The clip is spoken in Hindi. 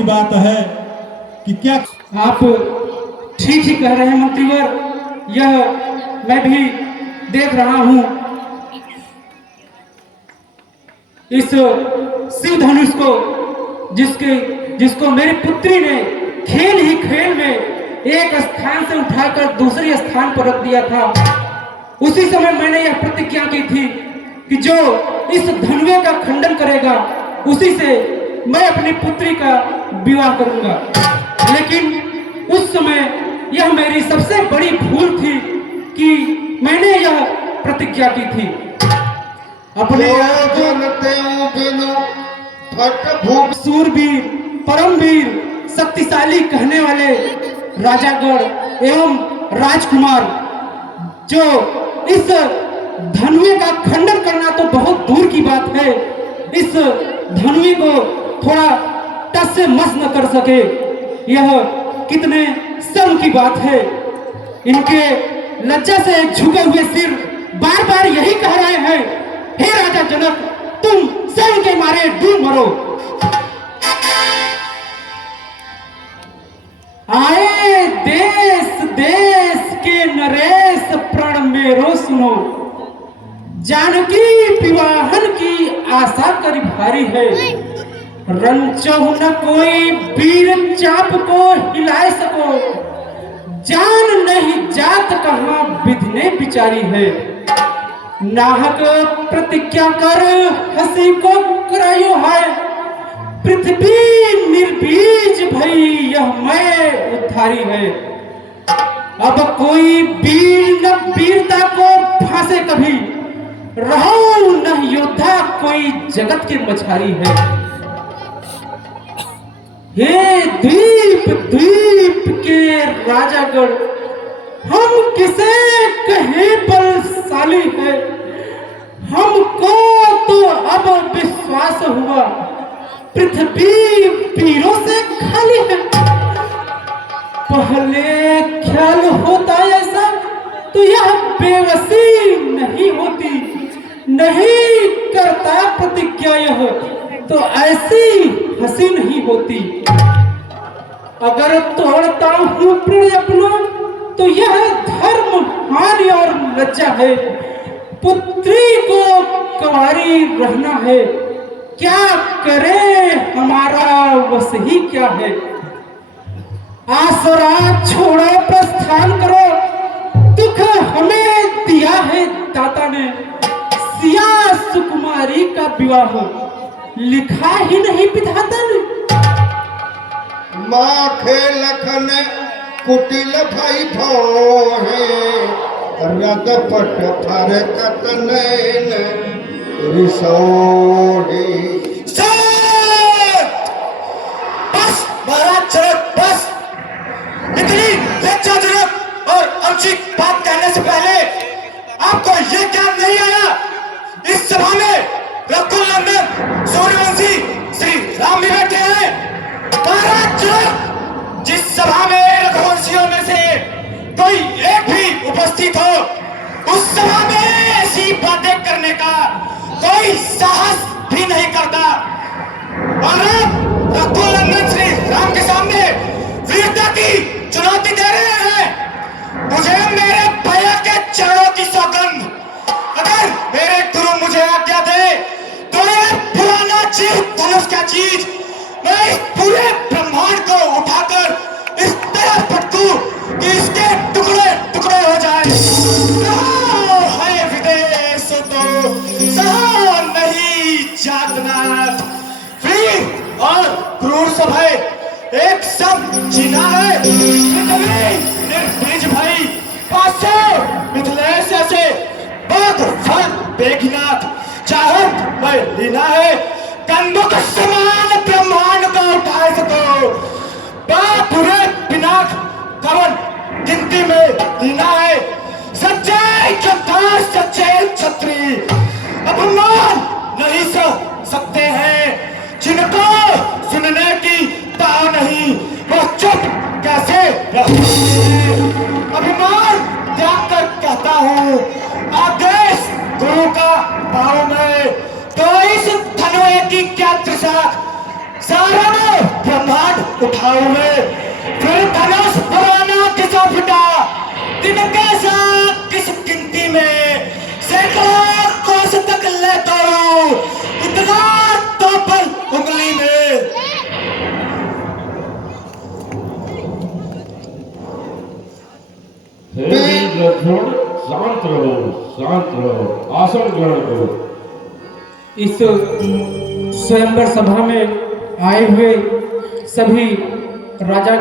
की बात है कि क्या आप ठीक ही कह रहे हैं मंत्रीवर। यह मैं भी देख रहा हूं। इस शिव धनुष को जिसको मेरी पुत्री ने खेल ही खेल में एक स्थान से उठाकर दूसरे स्थान पर रख दिया था, उसी समय मैंने यह प्रतिज्ञा की थी कि जो इस धनुष का खंडन करेगा उसी से मैं अपनी पुत्री का विवाह करूंगा। लेकिन उस समय यह मेरी सबसे बड़ी भूल थी कि मैंने यह प्रतिज्ञा की थी। अपने सूरवीर, परमवीर, शक्तिशाली कहने वाले राजागढ़ एवं राजकुमार जो इस धनुष का खंडन करना तो बहुत दूर की बात है, इस धनुष को थोड़ा टस से मस न कर सके, यह कितने शर्म की बात है। इनके लज्जा से झुके हुए सिर बार बार यही कह रहे हैं, हे राजा जनक, तुम शर्म के मारे डूब मरो। आए देश देश के नरेश प्रण मेरो सुनो, जानकी विवाहन की आशा करी भारी है, रंचहु न कोई वीर चाप को हिलाए सको, जान नहीं जात कहां विधने बिचारी है, नाहक प्रतिज्ञा कर हंसी को करायो है, पृथ्वी निर्बीज भई यह मैं उद्धारी है, अब कोई वीर न वीरता को फांसे कभी, रहो न योद्धा कोई जगत के मझारी है। हे द्वीप द्वीप के राजागढ़, हम किसे कहें बलशाली है, हमको तो अब विश्वास हुआ पृथ्वी वीरों से खाली है। पहले ख्याल होता ऐसा तो यह बेवसी नहीं होती, नहीं करता प्रतिज्ञा यह तो ऐसी हंसी नहीं होती। अगर तोड़ता हूं प्रण अपना तो यह धर्म हानि और लज्जा है, पुत्री को कुंवारी रहना है, क्या करे हमारा बस ही क्या है। आसरा छोड़ो प्रस्थान करो, दुख हमें दिया है दाता ने, सिया सुकुमारी का विवाह लिखा ही नहीं विधाता ने। माखे लखन कुटिल भाई भोहे, रदपट फरकत नैन रिसोड़े। बस महाराज जनक, बस इतनी लज्जाजनक और अनुचित बात कहने से पहले आपको यह ज्ञान नहीं आया इस सभा में रघुनंदन सूर्यवंशी श्री राम भी बैठे हैं। महाराज जनक, जिस सभा में रघुवंशियों में से कोई एक भी उपस्थित हो, उस सभा में ऐसी बातें करने का कोई साहस भी नहीं करता, और अब रघुनंदन श्री राम के सामने वीरता की चुनौती दे रहे हैं। मुझे मेरे भैया के चरणों की सौगंध, अगर मेरे गुरु मुझे आज्ञा दे तो यह पुराना चीज धनुष का चीज मैं इस पूरे ब्रह्मांड को उठाकर इस तरह पटकूं कि इसके टुकड़े टुकड़े हो जाए। है विदेश तो सहा नहीं जातनाथ, वीर और क्रूर सभा एक सब जीना है। निर्ब्रिज भाई पासो मिथिलेश ऐसे बहुत फल बेघिनाथ चाहत वह लीना है, कंदुक समान ब्रह्मांड को उठाए सको, बापुरे पिनाक कवन गिनती में लीना है, सच्चे योद्धा सच्चे क्षत्रिय अपमान नहीं सह सकते हैं, जिनको सुनने की ताव नहीं वो चुप कैसे रहे। अभिमान त्याग कर कहता हूँ, आदेश गुरु का पाऊं मैं, तो इस धनुष की क्या तृषा, सारा ब्रह्मांड लक्ष्मण शांत रहो, आसन ग्रहण करो। इस स्वयंवर सभा में आए हुए सभी राजा